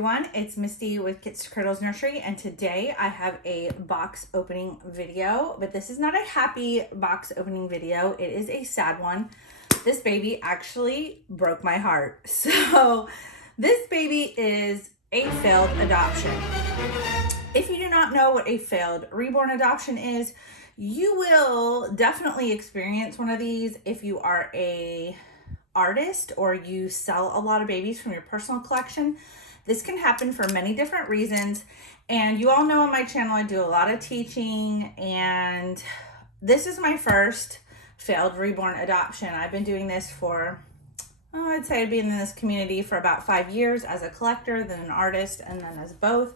everyone, it's Misty with Kradles Nursery, and today I have a box opening video, but this is not a happy box opening video. It is a sad one. This baby actually broke my heart. So this baby is a failed adoption. If you do not know what a failed reborn adoption is, you will definitely experience one of these if you are a artist or you sell a lot of babies from your personal collection. This can happen for many different reasons, and you all know on my channel I do a lot of teaching, and this is my first failed reborn adoption. I've been doing this for I'd say I've been in this community for about 5 years as a collector, then an artist, and then as both.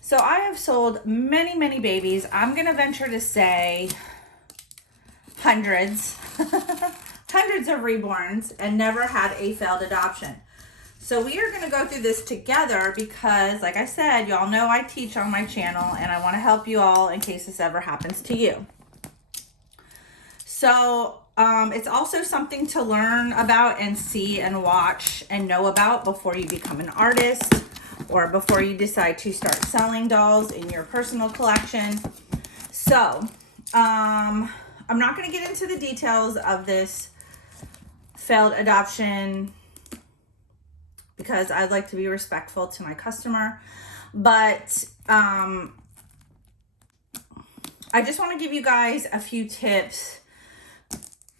So I have sold many babies. I'm gonna venture to say hundreds hundreds of reborns, and never had a failed adoption. So we are going to go through this together because, like I said, y'all know I teach on my channel, and I want to help you all in case this ever happens to you. So it's also something to learn about and see and watch and know about before you become an artist or before you decide to start selling dolls in your personal collection. So I'm not going to get into the details of this failed adoption because I'd like to be respectful to my customer, but I just want to give you guys a few tips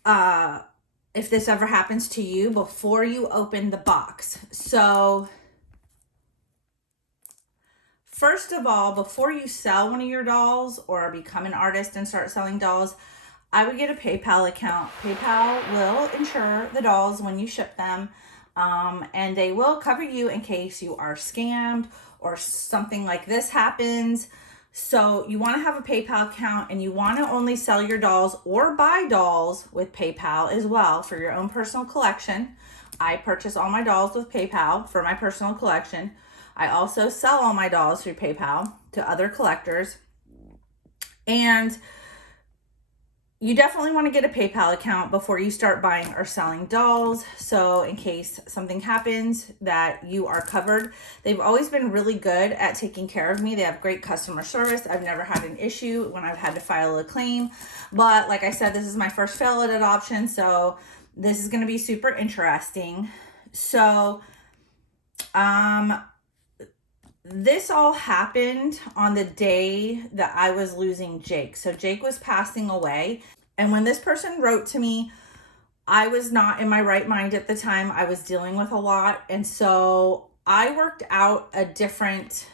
if this ever happens to you before you open the box. So first of all, before you sell one of your dolls or become an artist and start selling dolls, I would get a PayPal account. PayPal will insure the dolls when you ship them, and they will cover you in case you are scammed or something like this happens. So you want to have a PayPal account, and you want to only sell your dolls or buy dolls with PayPal as well for your own personal collection. I purchase all my dolls with PayPal for my personal collection. I also sell all my dolls through PayPal to other collectors. And you definitely want to get a PayPal account before you start buying or selling dolls. So in case something happens that you are covered. They've always been really good at taking care of me. They have great customer service. I've never had an issue when I've had to file a claim. But like I said, this is my first failed adoption. So this is going to be super interesting. So, this all happened on the day that I was losing Jake. So Jake was passing away. And when this person wrote to me, I was not in my right mind at the time. I was dealing with a lot. And so I worked out a different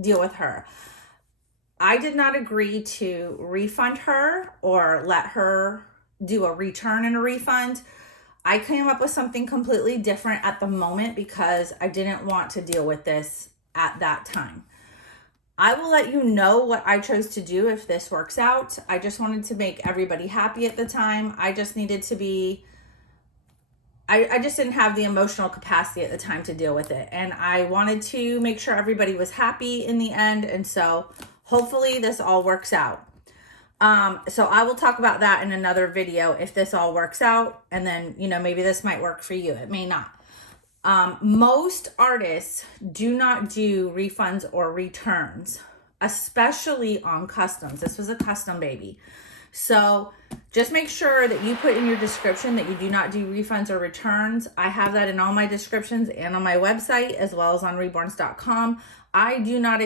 deal with her. I did not agree to refund her or let her do a return and a refund. I came up with something completely different at the moment because I didn't want to deal with this at that time. I will let you know what I chose to do if this works out. I just wanted to make everybody happy at the time. I just needed to be, I just didn't have the emotional capacity at the time to deal with it. And I wanted to make sure everybody was happy in the end. And so hopefully this all works out. So I will talk about that in another video if this all works out. And then, maybe this might work for you. It may not. Most artists do not do refunds or returns, especially on customs. This was a custom baby. So just make sure that you put in your description that you do not do refunds or returns. I have that in all my descriptions and on my website as well as on reborns.com. I do not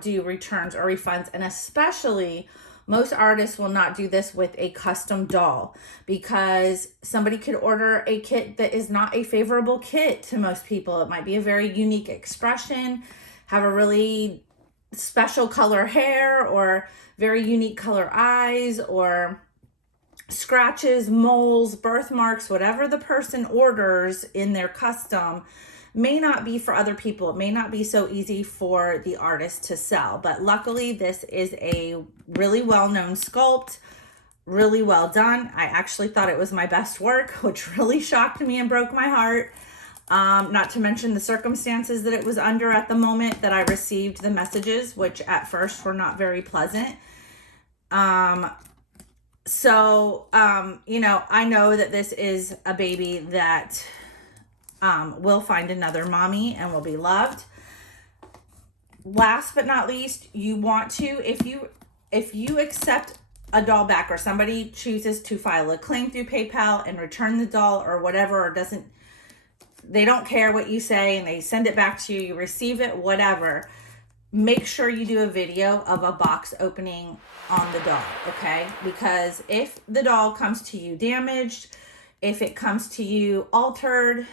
do returns or refunds, and especially most artists will not do this with a custom doll because somebody could order a kit that is not a favorable kit to most people. It might be a very unique expression, have a really special color hair or very unique color eyes or scratches, moles, birthmarks, whatever the person orders in their custom may not be for other people. It may not be so easy for the artist to sell, but luckily this is a really well-known sculpt, really well done. I actually thought it was my best work, which really shocked me and broke my heart. Not to mention the circumstances that it was under at the moment that I received the messages, which at first were not very pleasant. I know that this is a baby that will find another mommy and will be loved. Last but not least, you want to, if you accept a doll back, or somebody chooses to file a claim through PayPal and return the doll or whatever, or they don't care what you say and they send it back to you, you receive it, whatever, make sure you do a video of a box opening on the doll, okay? Because if the doll comes to you damaged, if it comes to you altered,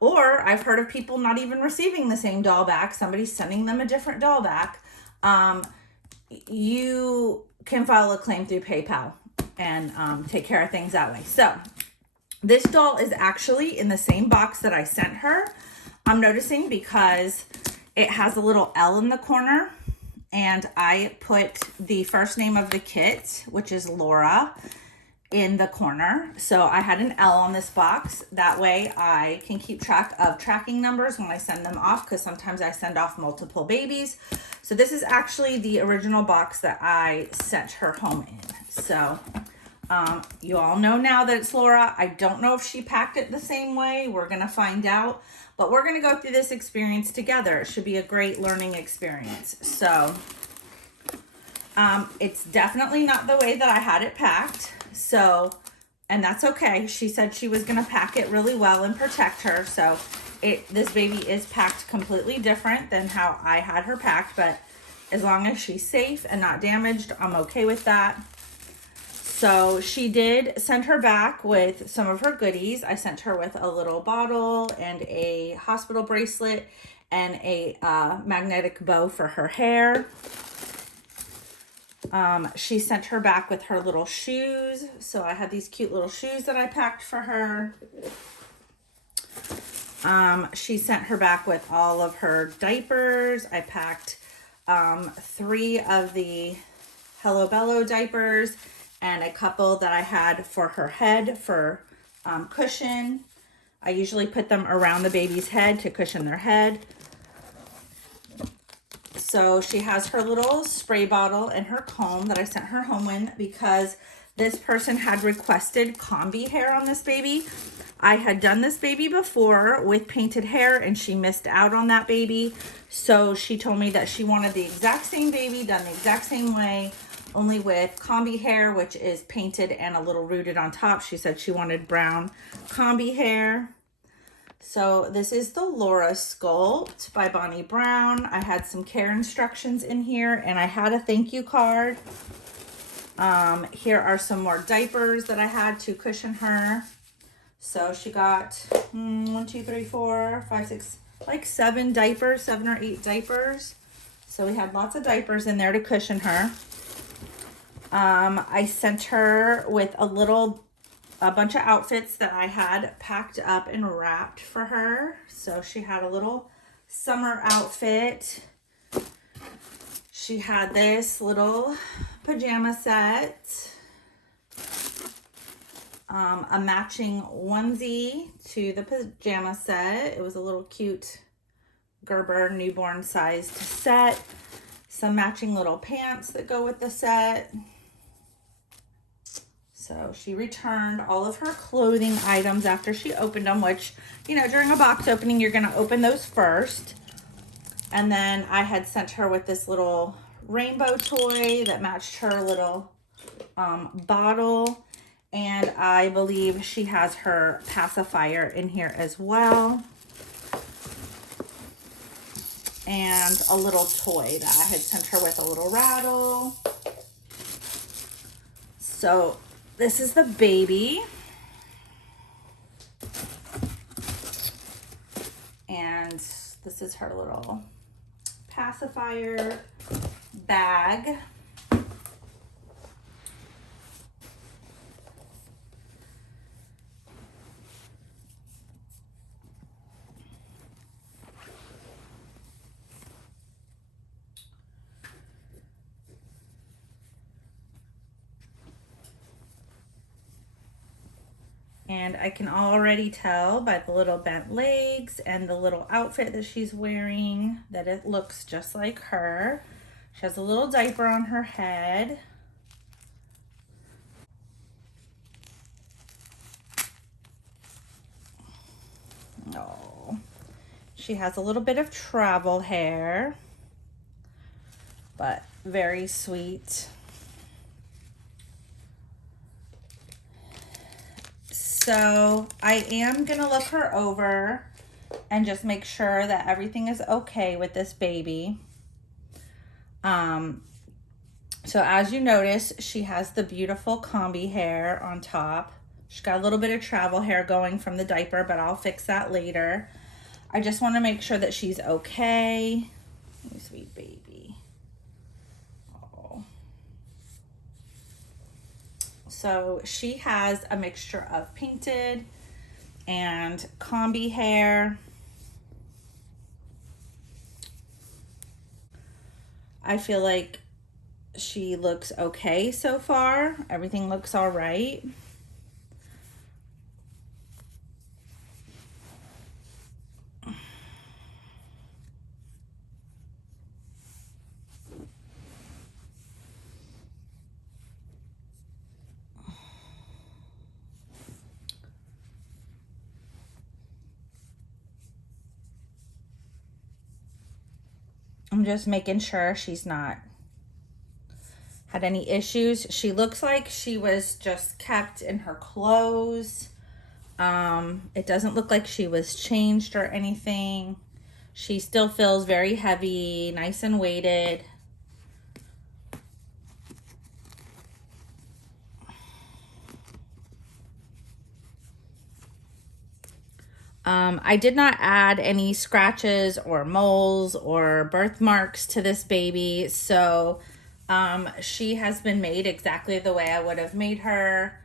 or I've heard of people not even receiving the same doll back, somebody's sending them a different doll back, you can file a claim through PayPal and take care of things that way. So this doll is actually in the same box that I sent her. I'm noticing because it has a little L in the corner, and I put the first name of the kit, which is Laura, in the corner. So I had an L on this box. That way I can keep track of tracking numbers when I send them off, because sometimes I send off multiple babies. So this is actually the original box that I sent her home in. So you all know now that it's Laura. I don't know if she packed it the same way. We're going to find out. But we're going to go through this experience together. It should be a great learning experience. So it's definitely not the way that I had it packed. So, and that's okay. She said she was going to pack it really well and protect her. So this baby is packed completely different than how I had her packed. But as long as she's safe and not damaged, I'm okay with that. So she did send her back with some of her goodies. I sent her with a little bottle and a hospital bracelet and a magnetic bow for her hair. She sent her back with her little shoes. So I had these cute little shoes that I packed for her. She sent her back with all of her diapers. I packed 3 of the Hello Bello diapers and a couple that I had for her head for cushion. I usually put them around the baby's head to cushion their head. So she has her little spray bottle and her comb that I sent her home in, because this person had requested combi hair on this baby. I had done this baby before with painted hair and she missed out on that baby. So she told me that she wanted the exact same baby done the exact same way, only with combi hair, which is painted and a little rooted on top. She said she wanted brown combi hair. So this is the Laura Sculpt by Bonnie Brown. I had some care instructions in here and I had a thank you card. Here are some more diapers that I had to cushion her. So she got 1, 2, 3, 4, 5, 6, like 7 diapers, 7 or 8 diapers. So we had lots of diapers in there to cushion her. I sent her with a bunch of outfits that I had packed up and wrapped for her. So she had a little summer outfit. She had this little pajama set, a matching onesie to the pajama set. It was a little cute Gerber newborn sized set. Some matching little pants that go with the set. So she returned all of her clothing items after she opened them, which, you know, during a box opening, you're going to open those first. And then I had sent her with this little rainbow toy that matched her little bottle. And I believe she has her pacifier in here as well. And a little toy that I had sent her with, a little rattle. So this is the baby. And this is her little pacifier bag. And I can already tell by the little bent legs and the little outfit that she's wearing that it looks just like her. She has a little diaper on her head. She has a little bit of travel hair, but very sweet. So I am gonna look her over and just make sure that everything is okay with this baby. So as you notice, she has the beautiful combi hair on top. She's got a little bit of travel hair going from the diaper, but I'll fix that later. I just want to make sure that she's okay. Oh, sweet baby. Oh. So she has a mixture of painted and combi hair. I feel like she looks okay so far. Everything looks all right. I'm just making sure she's not had any issues. She looks like she was just kept in her clothes. It doesn't look like she was changed or anything. She still feels very heavy, nice and weighted. I did not add any scratches or moles or birthmarks to this baby, so she has been made exactly the way I would have made her,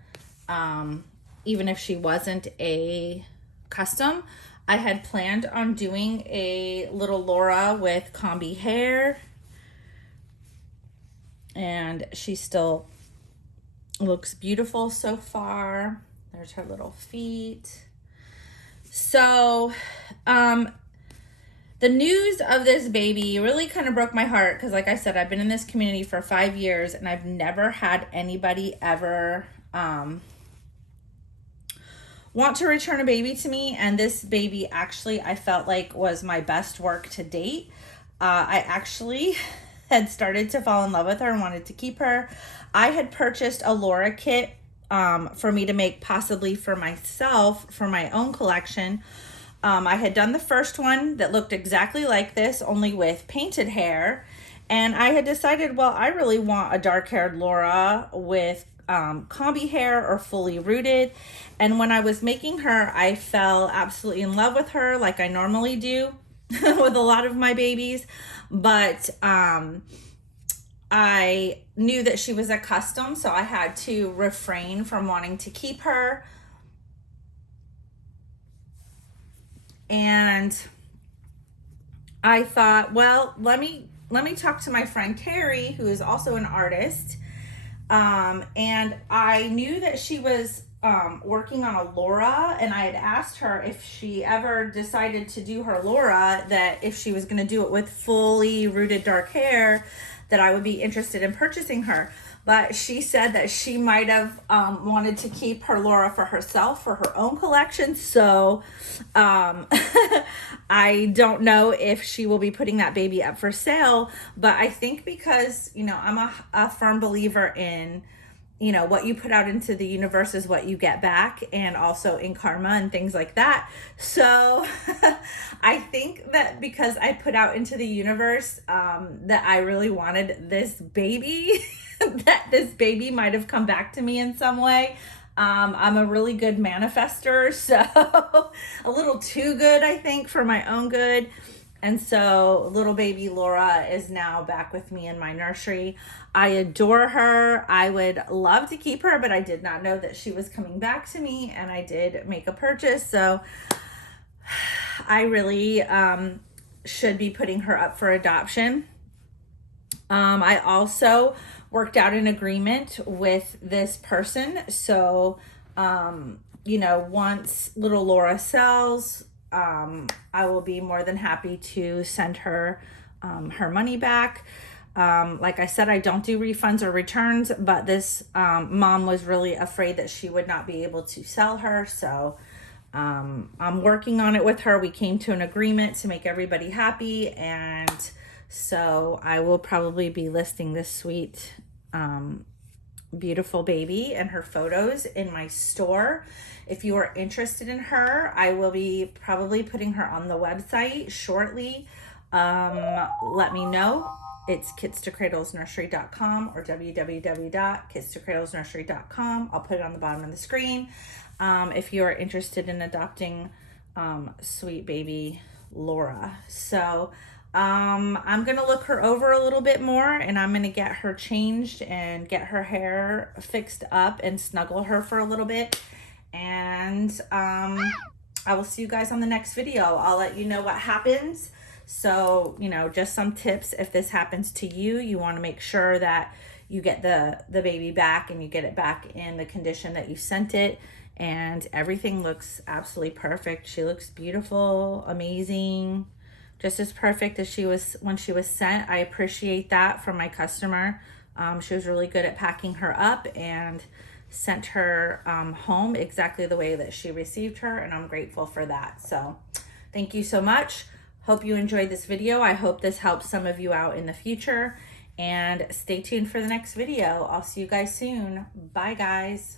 even if she wasn't a custom. I had planned on doing a little Laura with combi hair, and she still looks beautiful so far. There's her little feet. So, the news of this baby really kind of broke my heart because, like I said, I've been in this community for 5 years and I've never had anybody ever want to return a baby to me. And this baby actually, I felt like was my best work to date. I actually had started to fall in love with her and wanted to keep her. I had purchased a Laura kit for me to make possibly for myself for my own collection. I had done the first one that looked exactly like this, only with painted hair. And I had decided, well, I really want a dark-haired Laura with combi hair or fully rooted. And when I was making her, I fell absolutely in love with her like I normally do with a lot of my babies. But I knew that she was a custom, so I had to refrain from wanting to keep her. And I thought, well, let me talk to my friend Carrie, who is also an artist. And I knew that she was working on a Laura, and I had asked her if she ever decided to do her Laura, that if she was going to do it with fully rooted dark hair, that I would be interested in purchasing her. But she said that she might have wanted to keep her Laura for herself, for her own collection. So I don't know if she will be putting that baby up for sale. But I think because, you know, I'm a firm believer in, you know, what you put out into the universe is what you get back, and also in karma and things like that. So I think that because I put out into the universe that I really wanted this baby, that this baby might have come back to me in some way. I'm a really good manifester, so a little too good, I think, for my own good. And so little baby Laura is now back with me in my nursery. I adore her. I would love to keep her, but I did not know that she was coming back to me, and I did make a purchase. So I really should be putting her up for adoption. I also worked out an agreement with this person. So, you know, once little Laura sells, I will be more than happy to send her her money back. Like I said, I don't do refunds or returns, but this mom was really afraid that she would not be able to sell her. So I'm working on it with her. We came to an agreement to make everybody happy, and so I will probably be listing this sweet, beautiful baby and her photos in my store. If you are interested in her, I will be probably putting her on the website shortly. Let me know. It's kitstokradlesnursery.com or www.kitstokradlesnursery.com. I'll put it on the bottom of the screen. If you are interested in adopting sweet baby Laura. So I'm gonna look her over a little bit more, and I'm gonna get her changed and get her hair fixed up and snuggle her for a little bit. And I will see you guys on the next video. I'll let you know what happens. So, you know, just some tips if this happens to you. You want to make sure that you get the baby back and you get it back in the condition that you sent it. And everything looks absolutely perfect. She looks beautiful, amazing, just as perfect as she was when she was sent. I appreciate that from my customer. She was really good at packing her up and sent her home exactly the way that she received her, and I'm grateful for that. So thank you so much. Hope you enjoyed this video. I hope this helps some of you out in the future, and stay tuned for the next video. I'll see you guys soon. Bye guys.